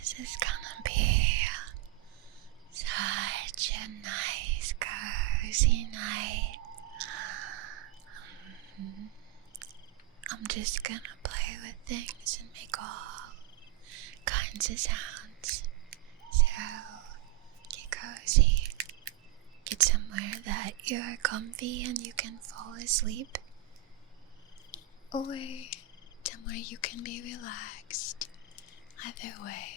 This is gonna be such a nice, cozy night. I'm just gonna play with things and make all kinds of sounds. So, get cozy. Get somewhere that you're comfy and you can fall asleep. Or somewhere you can be relaxed. Either way.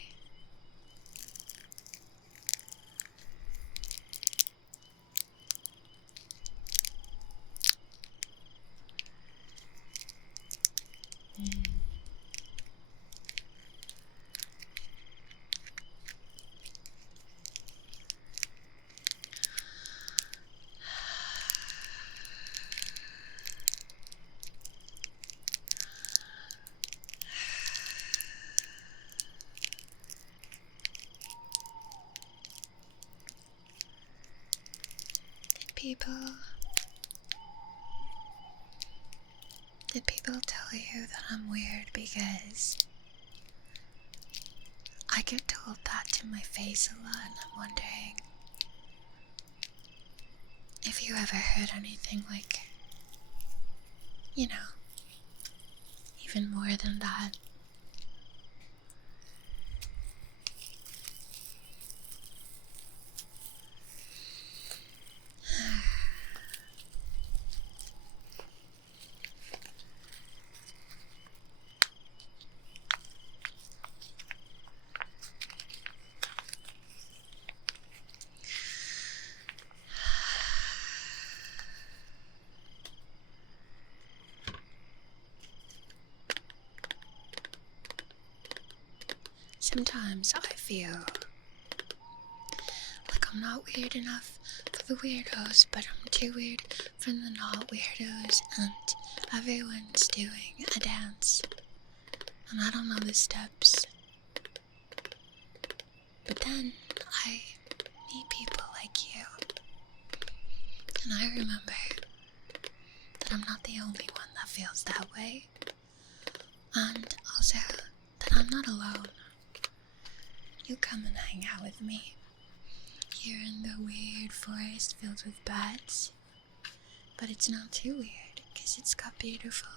Did people tell you that I'm weird because I get told that to my face a lot, and I'm wondering if you ever heard anything like, even more than that. Sometimes I feel like I'm not weird enough for the weirdos, but I'm too weird for the not weirdos, and everyone's doing a dance, and I don't know the steps. But then I meet people like you, and I remember that I'm not the only one that feels that way, and also that I'm not alone. You come and hang out with me here in the weird forest filled with bats, but it's not too weird because it's got beautiful,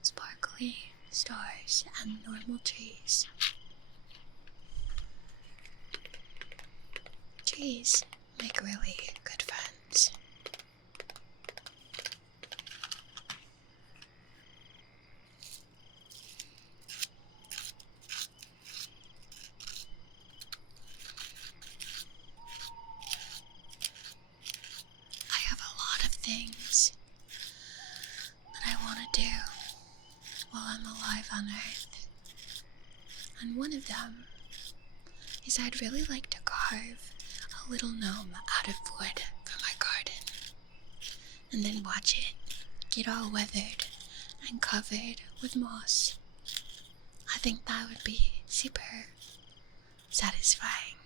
sparkly stars and normal trees. Trees make really good friends. I have a lot of things that I want to do while I'm alive on Earth. And one of them is I'd really like to carve a little gnome out of wood for my garden, and then watch it get all weathered and covered with moss. I think that would be super satisfying.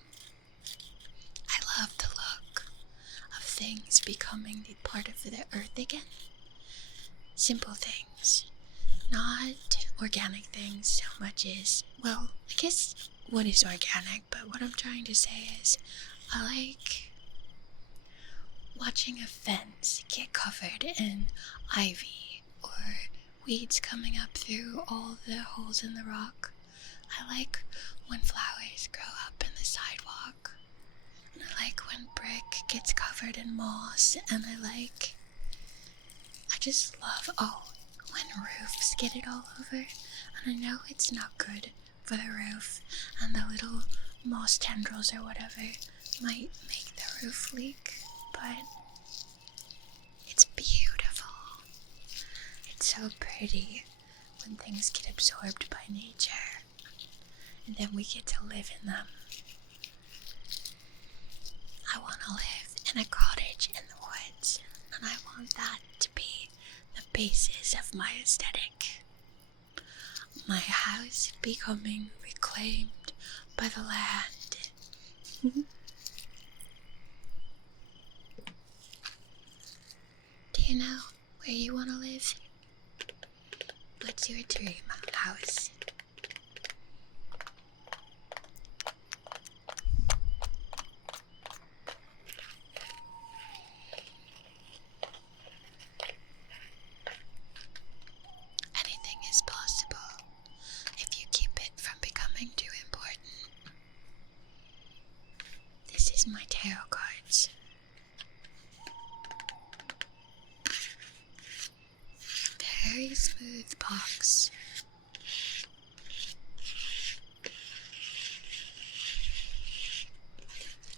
I love the look of things becoming the part of the earth again. Simple things, not organic things so much as, well, I guess wood is organic, but what I'm trying to say is I like watching a fence get covered in ivy or weeds coming up through all the holes in the rock. I like when flowers grow up in the sidewalk. And I like when brick gets covered in moss. And I just love, when roofs get it all over. And I know it's not good for the roof, and the little moss tendrils or whatever might make the roof leak, but it's beautiful. It's so pretty when things get absorbed by nature, and then we get to live in them. I want to live in a cottage in the woods, and I want that to be the basis of my aesthetic. My house becoming reclaimed by the land. Do you know where you want to live? What's your dream house? my tarot cards. Very smooth box.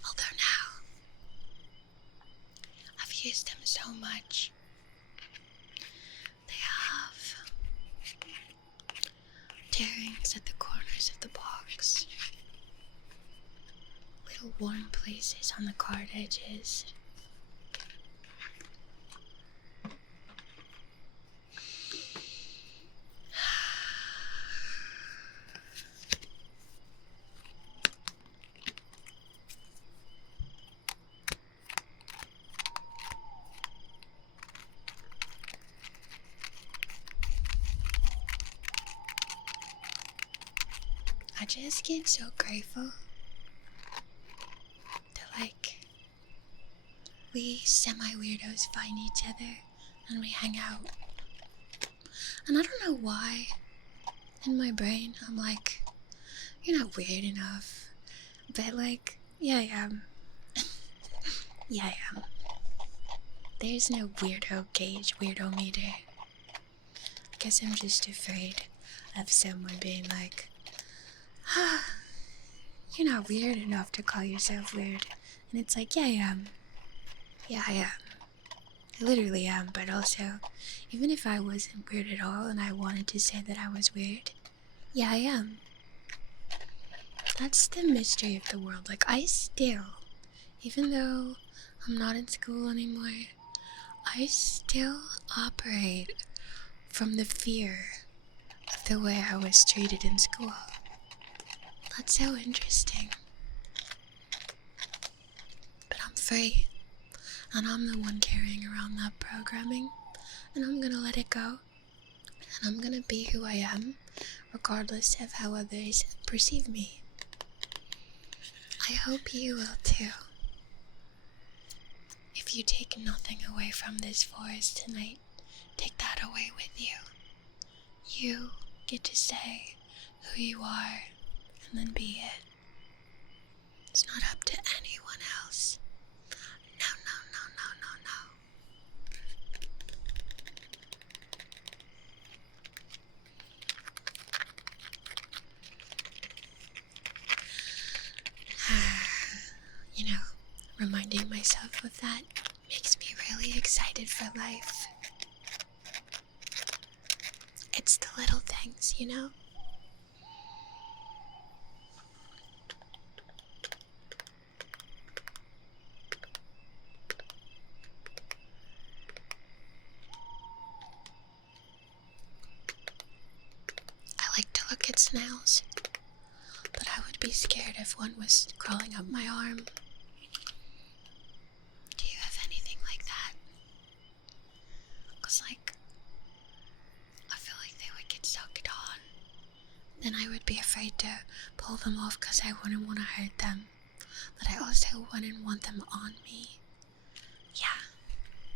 Although now, I've used them so much. They have tearings at the corners of the box. Little worn places on the card edges. I just get so grateful that, we semi-weirdos find each other and we hang out. And I don't know why, in my brain, I'm like, you're not weird enough. But, yeah, I am. Yeah, I am. There's no weirdo gauge, weirdo meter. I guess I'm just afraid of someone being like, you're not weird enough to call yourself weird. And it's like, yeah, I am. Yeah, I am. I literally am, but also, even if I wasn't weird at all and I wanted to say that I was weird, yeah, I am. That's the mystery of the world. I still, even though I'm not in school anymore, I still operate from the fear of the way I was treated in school. That's so interesting. But I'm free, and I'm the one carrying around that programming, and I'm gonna let it go, and I'm gonna be who I am, regardless of how others perceive me. I hope you will too. If you take nothing away from this forest tonight, take that away with you. You get to say who you are and then be it. It's not up to anyone else. No, no, no, no, no, no. You know, reminding myself of that makes me really excited for life. It's the little things, you know? I like to look at snails, but I would be scared if one was crawling up my arm. Do you have anything like that? 'Cause I feel like they would get sucked on. Then I would be afraid to pull them off because I wouldn't want to hurt them. But I also wouldn't want them on me. Yeah,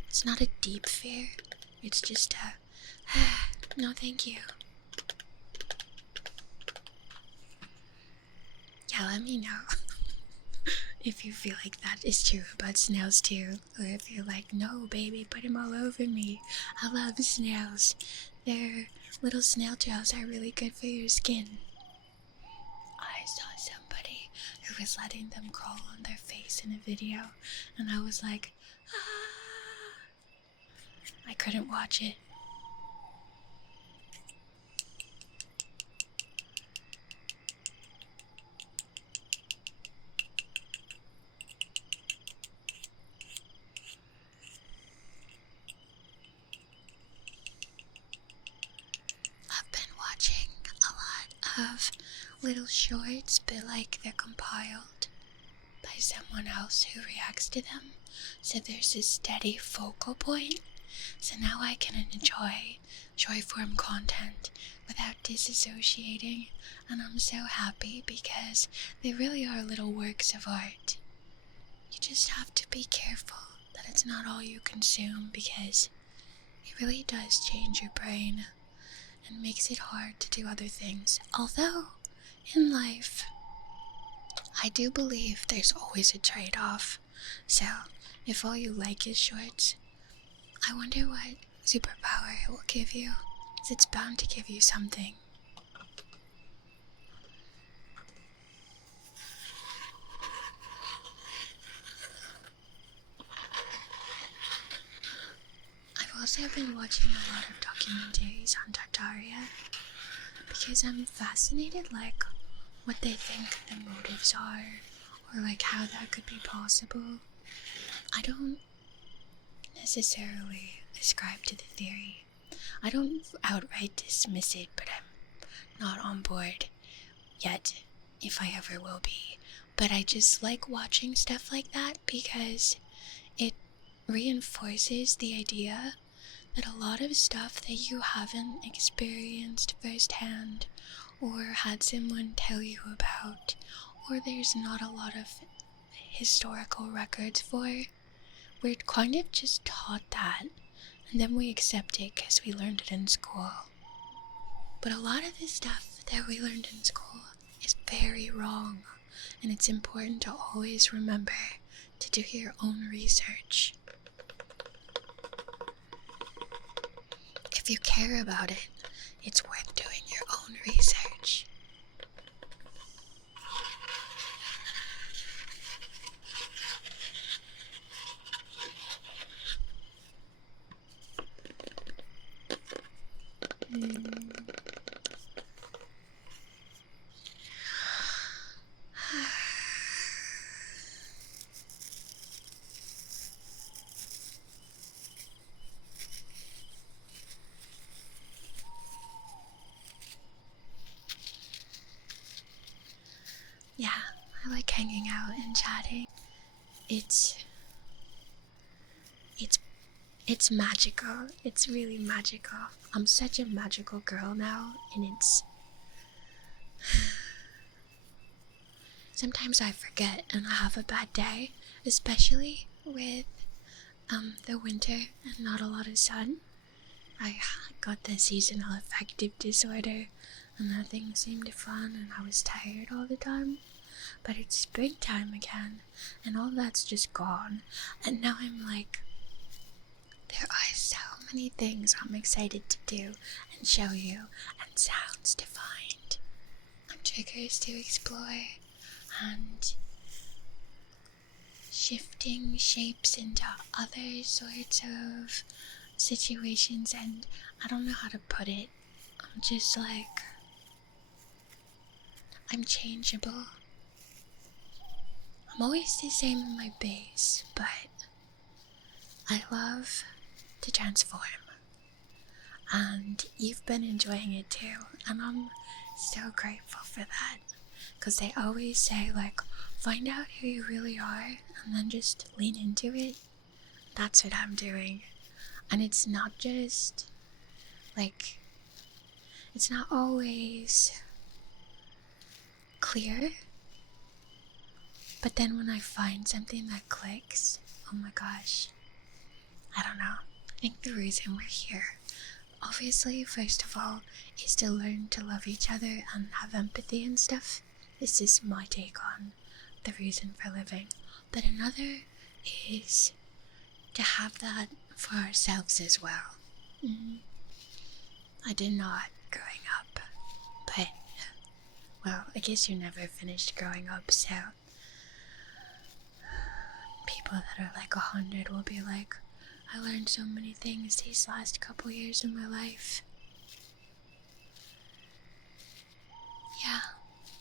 it's not a deep fear. It's just a, no thank you. Yeah, let me know if you feel like that is true about snails too. Or if you're like, no baby, put them all over me. I love snails. Their little snail trails are really good for your skin. I saw somebody who was letting them crawl on their face in a video, and I was like, I couldn't watch it. I've been watching a lot of little shorts, but they're compiled by someone else who reacts to them, so there's a steady focal point. So now I can enjoy short-form content without disassociating, and I'm so happy because they really are little works of art. You just have to be careful that it's not all you consume, because it really does change your brain and makes it hard to do other things. Although, in life, I do believe there's always a trade-off. So, if all you like is shorts, I wonder what superpower it will give you. It's bound to give you something. I've also been watching a lot of documentaries on Tartaria because I'm fascinated, like, what they think the motives are, or like how that could be possible. I don't necessarily ascribe to the theory. I don't outright dismiss it, but I'm not on board yet, if I ever will be. But I just like watching stuff like that because it reinforces the idea that a lot of stuff that you haven't experienced firsthand or had someone tell you about, or there's not a lot of historical records for, we're kind of just taught that, and then we accept it because we learned it in school. But a lot of the stuff that we learned in school is very wrong, and it's important to always remember to do your own research. If you care about it, it's worth doing your own research. Yeah, I like hanging out and chatting. It's magical. It's really magical. I'm such a magical girl now, and it's... Sometimes I forget and I have a bad day, especially with the winter and not a lot of sun. I got the seasonal affective disorder, and nothing seemed fun, and I was tired all the time. But it's springtime again, and all that's just gone, and now I'm like, there are so many things I'm excited to do and show you, and sounds to find, and triggers to explore, and shifting shapes into other sorts of situations, and I don't know how to put it. I'm just like, I'm changeable. I'm always the same in my base, but I love to transform. And you've been enjoying it too, and I'm so grateful for that. Because they always say, like, find out who you really are and then just lean into it. That's what I'm doing. And it's not just, like, it's not always clear. But then when I find something that clicks, oh my gosh, I don't know. I think the reason we're here, obviously, first of all, is to learn to love each other and have empathy and stuff. This is my take on the reason for living. But another is to have that for ourselves as well. I did not growing up, but, well, I guess you're never finished growing up, so people that are like 100 will be like, I learned so many things these last couple years of my life. Yeah,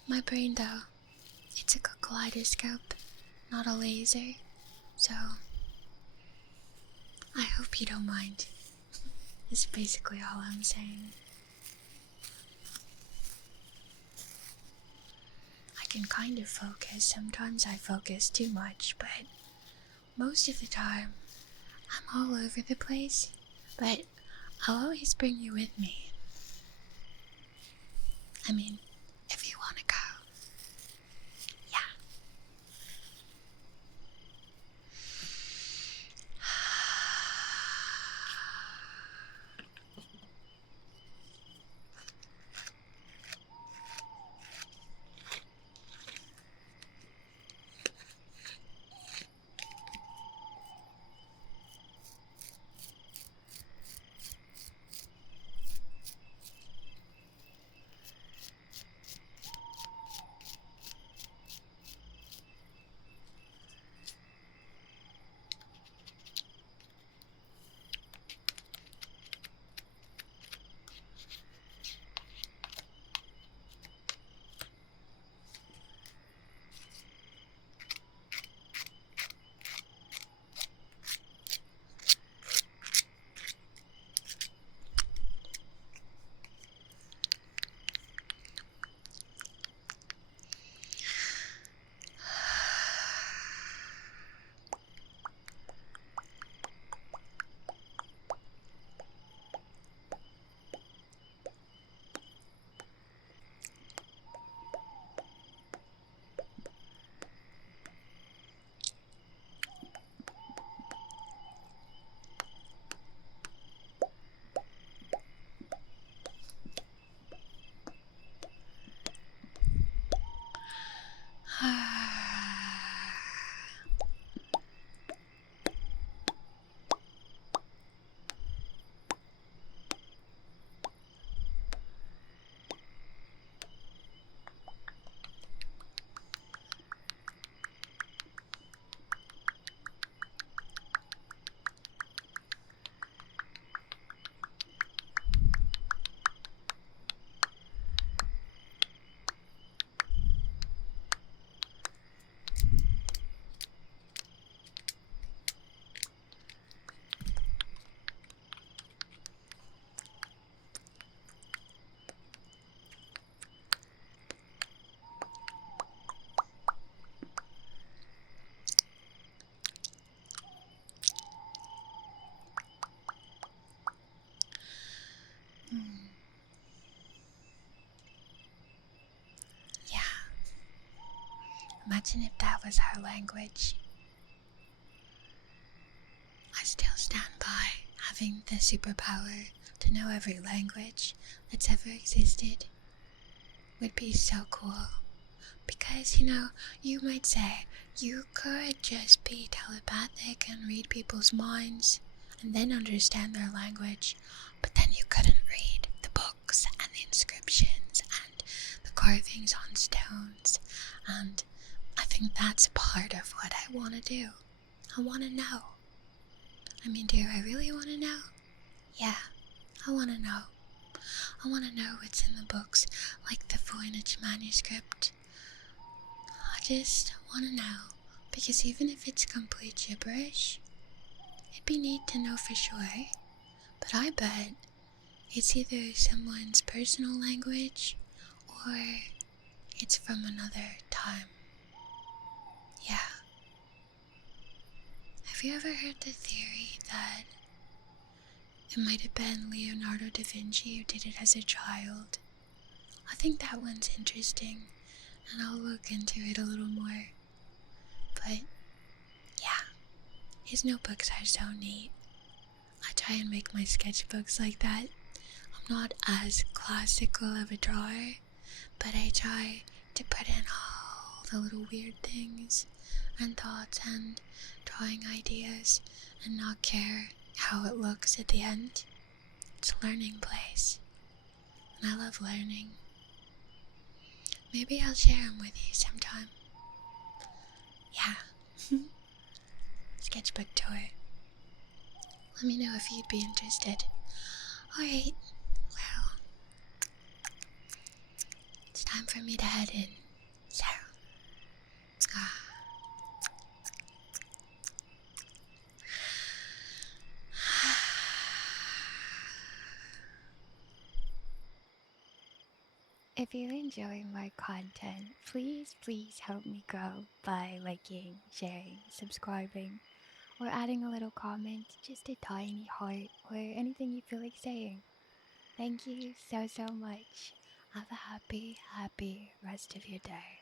my brain though, it's a kaleidoscope, not a laser, so I hope you don't mind. Is basically all I'm saying. I can kind of focus. Sometimes I focus too much, but most of the time I'm all over the place. But I'll always bring you with me. I mean, if you want to go. Yeah. Imagine if that was our language. I still stand by having the superpower to know every language that's ever existed. Would be so cool. Because, you might say you could just be telepathic and read people's minds and then understand their language, but then you couldn't read the books and the inscriptions and the carvings on stones. And I think that's part of what I want to do. I want to know. I mean, do I really want to know? Yeah, I want to know. I want to know what's in the books, like the Voynich manuscript. I just want to know, because even if it's complete gibberish, it'd be neat to know for sure. But I bet it's either someone's personal language or it's from another time. Yeah. Have you ever heard the theory that it might have been Leonardo da Vinci who did it as a child? I think that one's interesting, and I'll look into it a little more. But yeah, his notebooks are so neat. I try and make my sketchbooks like that. I'm not as classical of a drawer, but I try to put in all the little weird things and thoughts and drawing ideas and not care how it looks at the end. It's a learning place, and I love learning. Maybe I'll share them with you sometime. Yeah. Sketchbook tour. Let me know if you'd be interested. Alright, well, it's time for me to head in. So, if you enjoy my content, please help me grow by liking, sharing, subscribing, or adding a little comment, just a tiny heart, or anything you feel like saying. Thank you so much. Have a happy rest of your day.